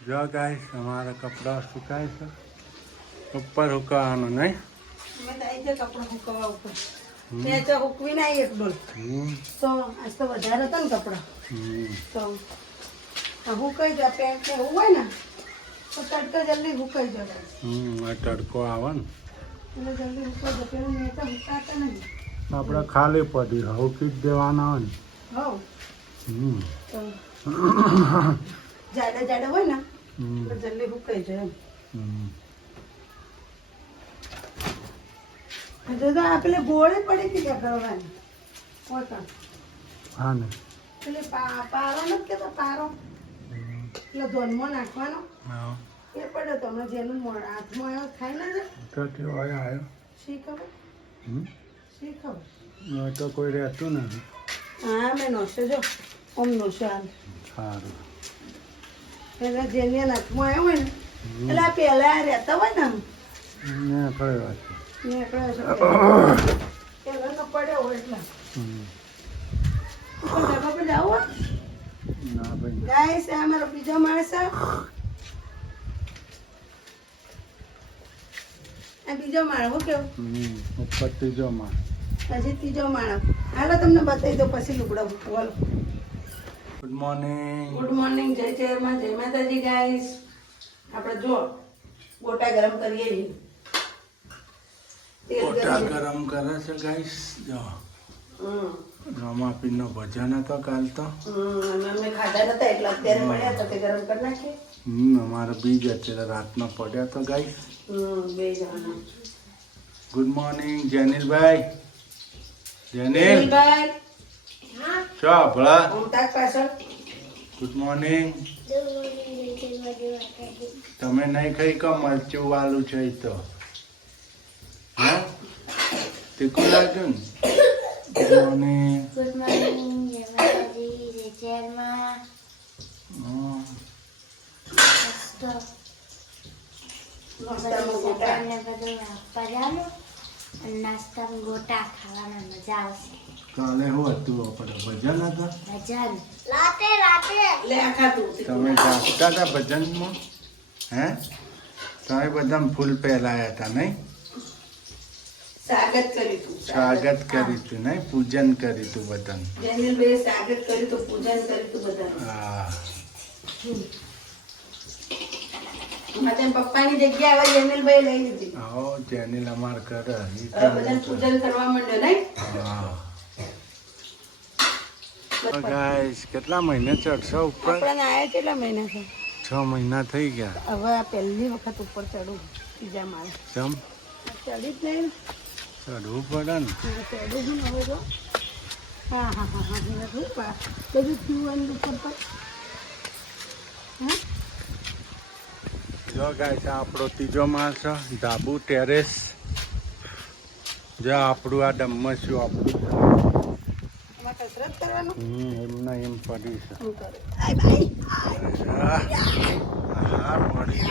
જો ગાઈસ અમારા કપડા સુકાય છે ઉપર સુકાવાનું નહીં કપડા સુકવવા ઉપર મેં તો હુકવી ના એક ડોલ તો આજ તો વધારે હતા ને કપડા તો હુકાઈ જાય પેન્ટ ને એવું હોય ને તો તડકો જલ્દી હુકાઈ જાય આ તડકો આવે ને એટલે જલ્દી હુકાઈ જાય પેલું મેં તો હુકાતા નહીં આપણે ખાલી પડી હવકી જ દેવાના હોય ને તો જાડા જાડા હોય ને તો જલ્દી હુકાઈ જાય એમ જો તો આ પેલે ગોળે પડી હતી ત્યાં કરવાની પોતા હા ને પેલે પારો નથી કેતો પારો એટલે ધોનમાં નાખવાનો એ પડ્યો તમે જેનું હાથમાં આવ્યો ખાઈ ના જાય તો આવ્યો શી ખબર શી ખબર તો કોઈ રહેતું નથી હા મેં નોશે જો ઓમ નોશે હાલ સારું એટલે જેને હાથમાં આવ્યો હોય ને એટલે આ પહેલા રહેતા હોય ને આમ કઈ વાત નીકળે છે પહેલા તો પડ્યો હોય એટલે ધાબા પર જાવ ના ભાઈ ગાઈસ આ મારો બીજો માણસ આ બીજો માણસ હું કેવું ઉપર ત્રીજો માં હજી ત્રીજો માણસ હાલો તમને બતાવી દો પછી લુગડા બોલો ગુડ મોર્નિંગ ગુડ મોર્નિંગ જય ચેરમાં જય માતાજી ગાઈસ આપણે જો ગોટા ગરમ કરીએ ગોટા ગરમ કરે છે ગાઈસ જો રમાપીનો ભજન હતો કાલ તો અમે ખાધા નતા એટલે અત્યારે પડ્યા તો તે ગરમ કરી નાખીએ અમારે બીજ અત્યારે રાતનો પડ્યા તો ગાઈસ બે જણા ગુડ મોર્નિંગ જેનિલભાઈ જેનિલ ચો ભળા ગુડ મોર્નિંગ તમે નહીં ખાઈ કો મરચું વાળું છે ઈ તો હા તીખું લાગ્યું ને ગુડ મોર્નિંગ ગુડ મોર્નિંગ જય માતાજી જય ચેરમાં નાસ્તાને બધું આપવા જાનું અને નાસ્તામાં ગોટા ખાવાના મજા આવશે કાલે શું હતું આપણે ભજન હતા ભજન રાતે લે આખા તું તમે જાગતા હતા ભજનમાં હે તમે બધા ફૂલ પહેરાયા હતા નહીં સ્વાગત કર્યું તું સ્વાગત કર્યું હતું નહીં પૂજન કર્યું હતું બધાને જેનિલભાઈ સ્વાગત કર્યું તું પૂજન કર્યું તું બધા હા મારા પપ્પાની જગ્યા હવે જેનિલભાઈ લઈ લીધી આવો જેનિલ અમાર કરે હવે બધા પૂજન કરવા માંડ્યો નહીં હા ગાઈસ કેટલા મહિને ચડશો ઉપર આપણને આયા કેટલા મહિના છે 6 મહિના થઈ ગયા હવે આ પહેલી વખત ઉપર ચડું બીજા માળે ચમ ચડી જ નહીં ચડવું પડે ને ચડું જ હવે તો હા હા હા હા નથી બધું થયું ઉપર પર હા જો ગાઈસ આપણો ત્રીજો માળ છે ધાબુ ટેરેસ જો આપણું આ ડમ્મસ્યું આપણું આમાં કસરત કરવાનું એમને એમ પડી છે શું કરે આય ભાઈ હા પડી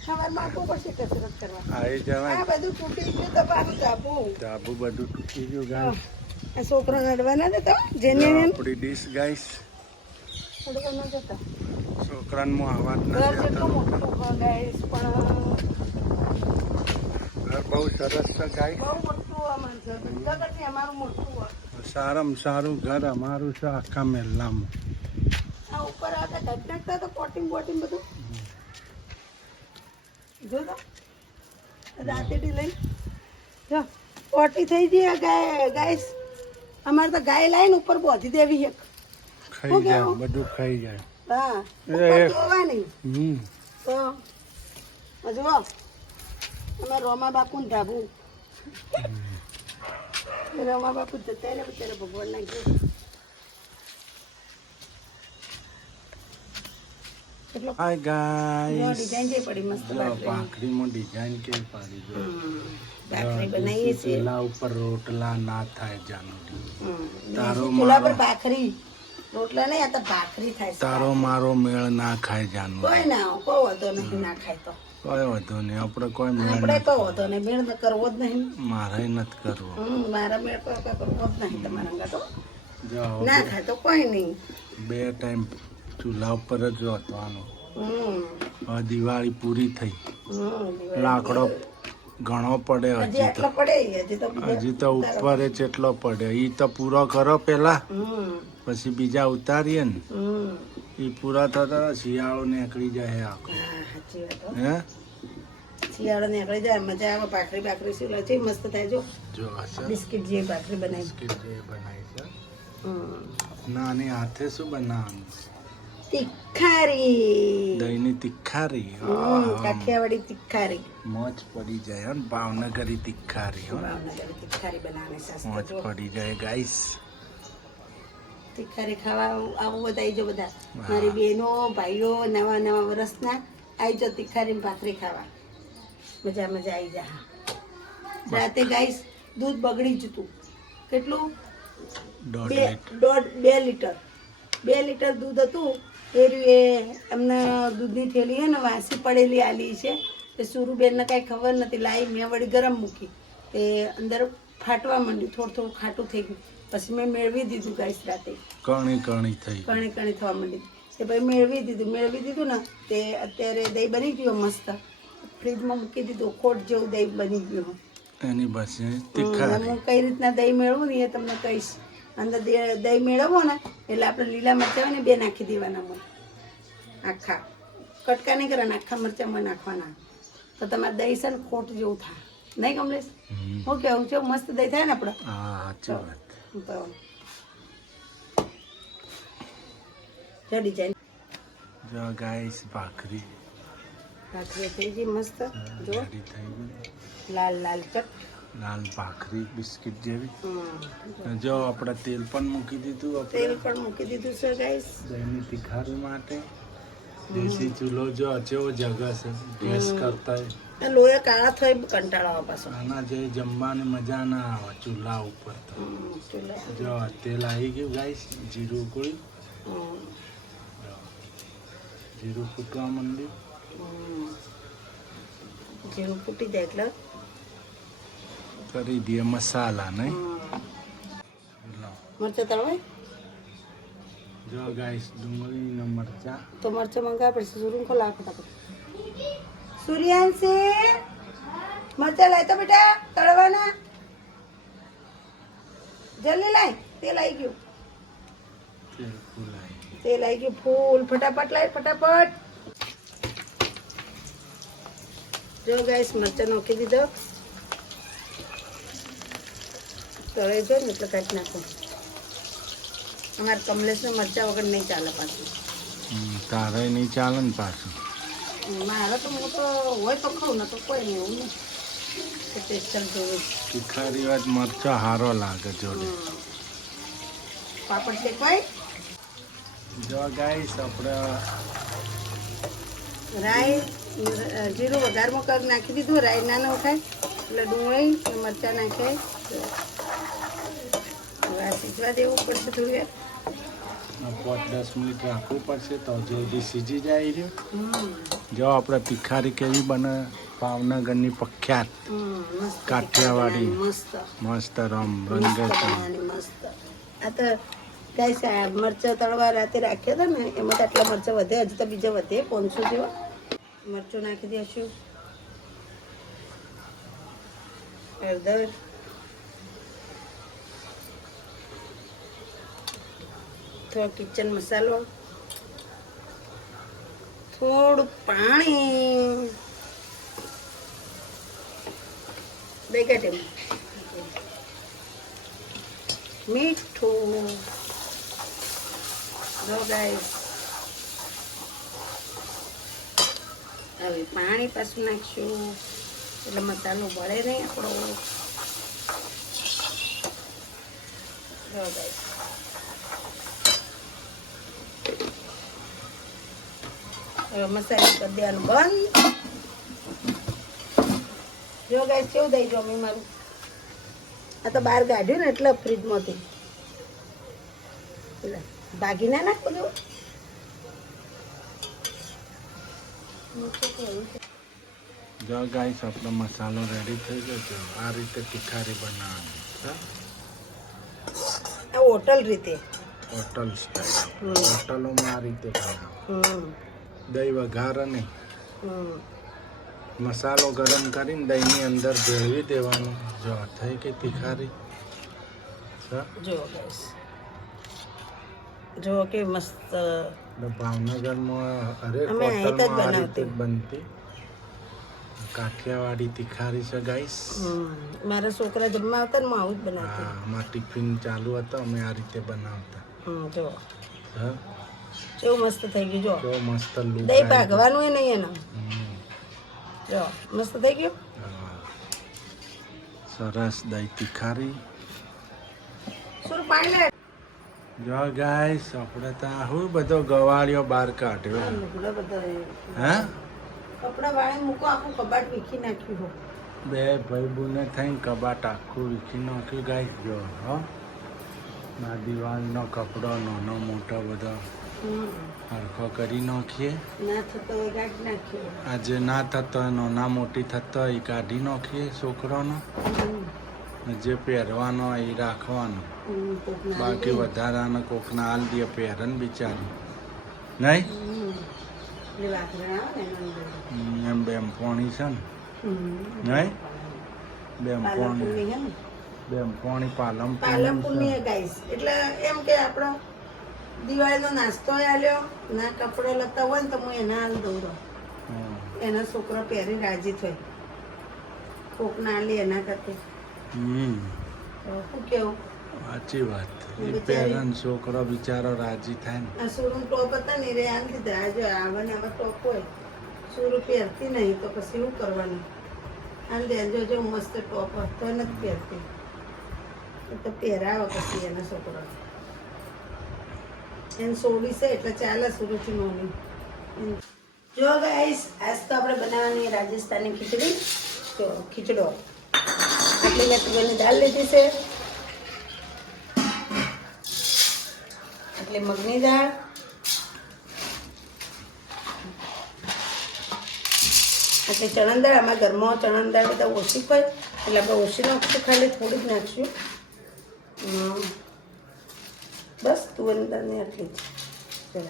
સવાર માપવું પડશે કસરત કરવા આવી જવાય આ બધું તૂટી ગયું તો પાછું ધાબુ ધાબુ બધું તૂટી ગયું ગાઈસ આ છોકરો નડવાના જતા જેને આપણી ડીશ ગાઈસ નડવા ન જતા છોકરાનો અવાજ ઘર જેટલું મોટું ગાઈસ પણ ઘર બહુ સરસ છે ગાઈસ બહુ મોટું અમારું ઘર બધા કરતી અમારું મોટું હોય સારામાં સારું ઘર અમારું છે આખા મહેલામાં આ ઉપર આવતા ઢક નાખતા તો કોટિંગ બોટિંગ બધું જો તો રાતેથી લઈને જો પોટી થઈ ગઈ ગાઈસ અમારે તો ગાય લાવીને ઉપર બોધી દેવી એક ખાઈ જાય બધું ખાઈ જાય હા ઉપર જોવાની તો જુઓ અમે રોમા બાપુને ધાબુ રોમા બાપુ જતા ને બિચારા ભગવાન ના ગયું એટલો હાય ગાઈસ ડિઝાઇન જે પડી મસ્ત ભાખરીમાં ડિઝાઇન કેવી પાડી જો ભાખરી બનાવીએ છીએ ચૂલા ઉપર રોટલા ના થાય જાનુ તારો ચૂલા પર ભાખરી રોટલા નહીં આ તો ભાખરી થાય છે તારો મારો મેળ ના ખાય જાનુ કોઈ ના કોઈ વધો નહીં ના ખાય તો કોઈ વધુ નહીં આપણે કોઈ મેળ આપણે તો વધો નહીં મેળ કરવો જ નહીં મારે નથી કરવો મારા મેળ પર કરવો જ નહીં તમારા અંગા તો જો ના ખાય તો કોઈ નહીં. 2 ટાઈમ ચૂલા ઉપર જ રોતવાનું. હમ હવે દિવાળી પૂરી થઈ, દિવાળી લાકડો ઘણો પડે હજી હજી આટલો તો. પડે હજી તો બીજા હજી તો ઉપર જ એટલો પડે. ઈ તો પૂરો કરો પેલા, હમ પછી બીજા ઉતારીએ ને. હમ ઈ પૂરા થતા શિયાળો નીકળી જાય આખો. હા સાચી વાત હો. હે શિયાળો નીકળી જાય મજા આવે. ભાખરી શું છે મસ્ત થાય. જો જો હશે બિસ્કિટ જેવી ભાખરી બનાવી. બિસ્કિટ જે બનાવી છે. હમ નાની હાથે શું બનાવવાનું? તિખારી. દહીંની તિખારી. કાઠિયાવાડી તિખારી. મોજ પડી જાય હો ને, ભાવનગરી તિખારી હો. ભાવનગરી તિખારી બનાવવાની શાસ્ત્ર મોજ જો. પડી જાય ગાઈસ. તિખારી ખાવા આવું બધા આવી જો બધા. મારી બહેનો ભાઈઓ નવા વર્ષના આવી જો તિખારી ને ભાખરી ખાવા. મજા આવી જા. રાતે ગાઈસ દૂધ બગડી જતું. કેટલું? 1.5 લીટર. 2 લીટર દૂધ હતું. એ એમને દૂધની થેલી હે ને વાસી પડેલી આલી છે. તે સુરુબેનને કાંઈ ખબર નથી. લાવી મેં વળી ગરમ મૂકી, તે અંદર ફાટવા માંડ્યું. થોડું ખાટું થઈ ગયું. પછી મેં મેળવી દીધું ગાઈસ રાતે. કણી થઈ. કણી થવા માંડી. તે પછી મેળવી દીધું ને તે અત્યારે દહીં બની ગયું મસ્ત. ફ્રીજમાં મૂકી દીધું. ખોટ જેવું દહીં બની ગયું. એની પાસે તિખારી. હું કઈ રીતના દહીં મેળવું ને એ તમને કહીશ. અંદર દહીં મેળવો ને એટલે આપણે લીલા મરચાં હોય ને 2 નાખી દેવાના હોય. આખા કટકા નહીં કરવાના, આખા મરચાંમાં નાખવાના. તો તમારે દહીં છે ને ખોટ જેવું થાય નહીં કમલેશ? હું કેવું છે મસ્ત દહીં થાય ને આપણે. હા સાચી વાત. તો જડી જાય. જો ગાઈસ ભાખરી થઈ ગઈ મસ્ત. જો રેડી થઈ ગઈ. લાલ ચક. લાલ ભાખરી બિસ્કિટ જેવી. હમ જો આપણે તેલ પણ મૂકી દીધું. તેલ પણ મૂકી દીધું છે ગાઈસ. દહીંની તિખારી માટે દેશી ચૂલો જો કેવો જગા છે ગેસ કરતા. લોહી કાળા થઈ કંટાળો આવે પાછો. આના જે જમવાની મજા ના આવે ચૂલા ઉપર તો. જો તેલ આવી ગયું ગાઈસ. જીરું ઉકળી, જીરું ફૂટવા માંડ્યું. જીરું ફૂટી જાય એટલે કરી દઈએ મસાલા નહીં. મરચાં તળવાય. જો ગાઈસ ડુંગળીના મરચા. તો મરચાં મંગાવવા પડશે. સૂર્ય ખોલા ફટાફટ. સૂર્યાંશી મરચાં લાય તો બેટા તળવાના. જલ્દી લાય. તેલ આવી ગયું. તેલ ફૂલાય. તેલ આવી ગયું ફૂલ. ફટાફટ લાય ફટાફટ. જો ગાઈસ મરચાં નાખી દીધો. તળે જો ને એટલે કાઢી નાખો. અમારે કમલેશને મરચાં વગર નહીં ચાલે પાછું. તારે નહીં ચાલે ને પાછું. મારે તો હું તો હોય તો ખાઉં ને તો કોઈ નહીં. એવું નહીં કે સ્પેશિયલ જોવું. તિખારી વાત મરચા હારો લાગે જોડે. પાપડ શેકવાય. જો ગાઈસ આપણે રાઈ જીરું વઘારમાં કરી નાખી દીધું. રાઈ ના નખાય એટલે ડુંગળી ને મરચાં નાખે. હવે આ સીજવા દેવું પડશે થોડી વાર. 5-10 મિનિટ રાખવું પડશે તો જલ્દી સીજી જાય રહ્યો. જો આપણે તિખારી કેવી બને ભાવનગરની પ્રખ્યાત મસ્ત કાઠિયાવાડી. મસ્ત મસ્ત રંગ મસ્ત. આ તો ગાઈસ આ મરચાં તળવા રાતે રાખ્યા હતા ને એમાં તો આટલા મરચાં વધે. હજી તો બીજા વધે 500 જેવા. મરચું નાખી દઈશું. હળદર, થોડો કિચન મસાલો, થોડું પાણી, મીઠું. જો ગાઈસ હવે પાણી પાછું નાખશું એટલે મસાલો બળે નહીં આપણો. જો ગાઈસ હવે મસાલો કરી દેવાનું બંધ. જો ગાઈસ કેવું દઈ જો મારું. આ તો બહાર કાઢ્યું ને એટલે ફ્રીજમાંથી. ભાગી ના નાખ બધું. જો ગાઈસ આપણો મસાલો રેડી થઈ ગયો છે. આ રીતે તિખારી બનાવવાની. આ હોટલ રીતે હોટલ સ્ટાઈલ હોટલોમાં આ રીતે ખાવા દહીં વઘારે નહીં મસાલો ગરમ કરીને દહીંની અંદર ભેળવી દેવાનું જો થઈ કે તીખારી જો ગાઈસ જો કે મસ્ત ભાવનગરમાં હરેક અમે અહીં જ હોટલમાં આ રીતે બનાવતી. જ બનતી કાઠિયાવાડી તીખારી છે ગાઈસ મારા છોકરા જમવા આવતા ને હું આવું જ બનાવતી હા અમારા ટિફિન ચાલુ હતો અમે આ રીતે બનાવતા જો હા કેવું મસ્ત થઈ ગયું જો તો મસ્ત લુક દહીં ભાગવાનું એ નહીં એનું જો મસ્ત થઈ ગયું સરસ દહીં તીખારી શું પાણી લે જો ગાઈસ આપણે તો હું બધો ગવાળિયો બહાર કાઢ્યો લુગડા બધા હે કપડા વાળી મૂકો આખું કબાટ વીખી નાખ્યું હો બે ભાઈ બુને થઈને કબાટ આખું વીખી નાખ્યું ગાઈસ જો હો ના દિવાલનો કપડો નાનો મોટો બધો હરખો કરી નાખીએ ના થતો એ કાઢી નાખ્યો આજે ના થતો હોય નાના મોટી થતો હોય એ કાઢી નાખીએ છોકરાનો જે પહેરવાનો હોય એ રાખવાનો બાકી વધારાનો કોકના હાલ દે પહેરન બિચારી નહીં એમ બેમપોણી છે ને નહીં બેમપોણી પાલનપુરની ગાઈસ એટલે એમ કે આપણો દિવાળીનો નાસ્તો આલ્યો ના કપડો લતા હોય ને તો હું એના હાલ દઉં રહું એના છોકરો પહેરી રાજી થાય કોક ના આલી એના કરતી શું કેવું સાચી વાત એ પહેરન છોકરો બિચારો રાજી થાય ને આ સુરું ટોપ હતા ને રે આમ કીધા આજે આવા ને આવા ટોપ હોય સુરું પહેરતી નહીં તો પછી શું કરવાનું આમ દેજો જો મસ્ત ટોપ હતો નથી પહેરતી એ તો પહેરાવો પછી એના છોકરો એને સોડી છે એટલે ચાલે સુરતથી મોની જો ગાઈસ આજ તો આપણે બનાવવાની રાજસ્થાની ખીચડી તો ખીચડો આટલી મેં તુવેરની દાળ લીધી છે એટલે મગની દાળ એટલે ચણા દાળ આમાં ઘરમાં ચણા દાળ બધા ઓછી હોય એટલે આપણે ઓછી નાખશું ખાલી થોડી જ નાખશું બસ તુવેરની દાળની આટલી જ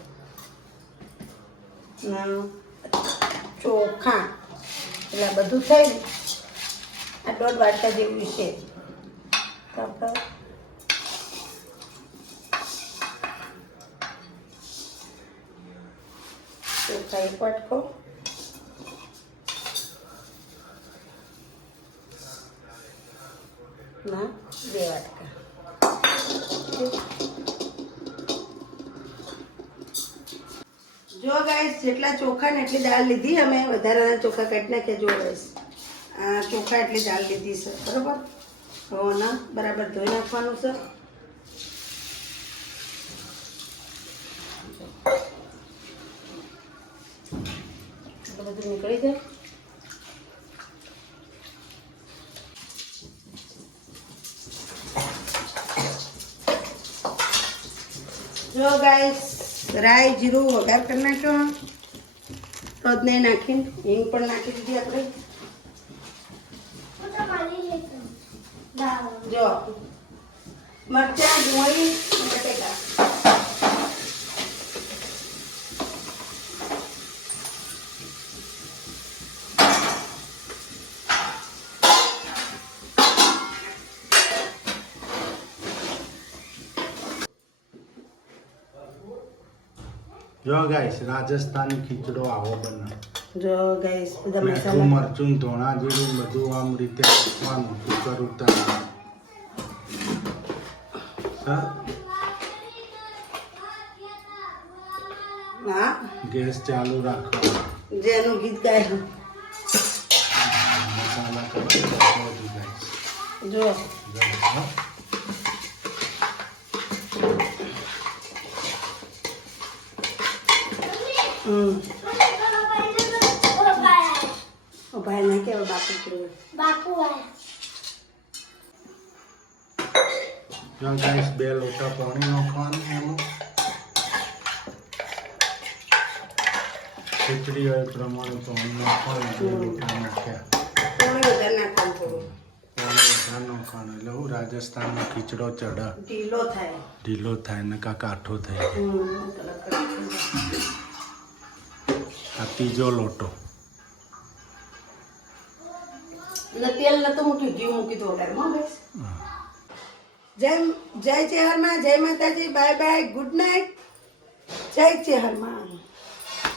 ચલો ચોખા એટલે આ બધું થઈને આ 1.5 વાટકા જેવું છે તો આપણે ચોખા 1 વાટકો ના 2 વાટકા જો ગાઈસ જેટલા ચોખા ને એટલી દાળ લીધી અમે વધારાના ચોખા કાઢી નાખ્યા જો ગાઈસ આ ચોખા એટલી દાળ લીધી છે બરોબર હવે ના બરાબર ધોઈ નાખવાનું છે એટલે બધું નીકળી જાય જો ગાઈસ રાઈ જીરું વઘાર કરી નાખ્યો તજ નહીં નાખીને હિંગ પણ નાખી દીધી આપણે જો મરચાં ડુંગળી બટેકા જો ગાઈસ રાજસ્થાની ખીચડો આવો બને જો ગાઈસ બધા મીઠું મસાલા મરચું ધોણા જીરું બધું આમ રીતે નાખવાનું કુકર ઉતાર હા ગેસ ચાલુ રાખવાનો જેનું ગીત ગાય મસાલા કરવાનું ગાઈસ જો ભાઈ ના કેવા બાપુ કેવું બાપુ જો ગાઈસ 2 લોટા પાણી નાખવાનું એમાં ખીચડી હોય પ્રમાણે પાણી નાખવાનું 2 લોટા નાખ્યા થોડું વધારે નાખવાનું થોડું પાણી આ નોખવાનો એટલે હું રાજસ્થાનનો ખીચડો ચઢ ઢીલો થાય ઢીલો થાય ને કા કાઠો થાય. આ ત્રીજો લોટો. અને તેલ નતું મૂક્યું, ઘી મૂકી દો વઘારમાં બસ. જય ચેહરમાં, જય માતાજી, બાય બાય, ગુડ નાઇટ, જય ચેહરમાં.